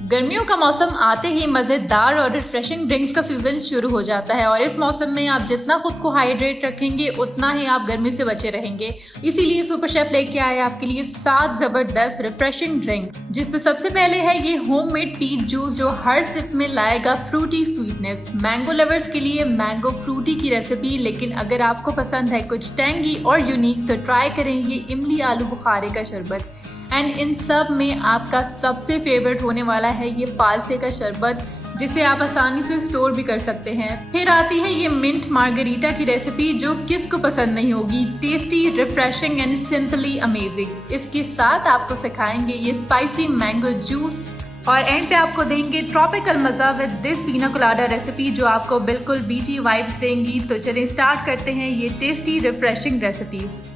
गर्मियों का मौसम आते ही मज़ेदार और रिफ्रेशिंग ड्रिंक्स का सीजन शुरू हो जाता है और इस मौसम में आप जितना खुद को हाइड्रेट रखेंगे उतना ही आप गर्मी से बचे रहेंगे। इसीलिए सुपर शेफ लेके आए आपके लिए 7 जबरदस्त रिफ्रेशिंग ड्रिंक, जिसमें सबसे पहले है ये होममेड पीच जूस जो हर सिप में लाएगा फ्रूटी स्वीटनेस। मैंगो लवर्स के लिए मैंगो फ्रूटी की रेसिपी, लेकिन अगर आपको पसंद है कुछ टैंगी और यूनिक तो ट्राई करें ये इमली आलू बुखारे का शरबत। एंड इन सब में आपका सबसे फेवरेट होने वाला है ये फालसे का शरबत, जिसे आप आसानी से स्टोर भी कर सकते हैं। फिर आती है ये मिंट मार्गरीटा की रेसिपी, जो किसको पसंद नहीं होगी। Tasty, refreshing and simply amazing. इसके साथ आपको सिखाएंगे ये स्पाइसी मैंगो जूस और एंड पे आपको देंगे ट्रॉपिकल मज़ा विद दिस पीना कोलाडा रेसिपी, जो आपको बिल्कुल बीची वाइब्स देंगी। तो चलिए स्टार्ट करते हैं ये टेस्टी रिफ्रेशिंग रेसिपीज़।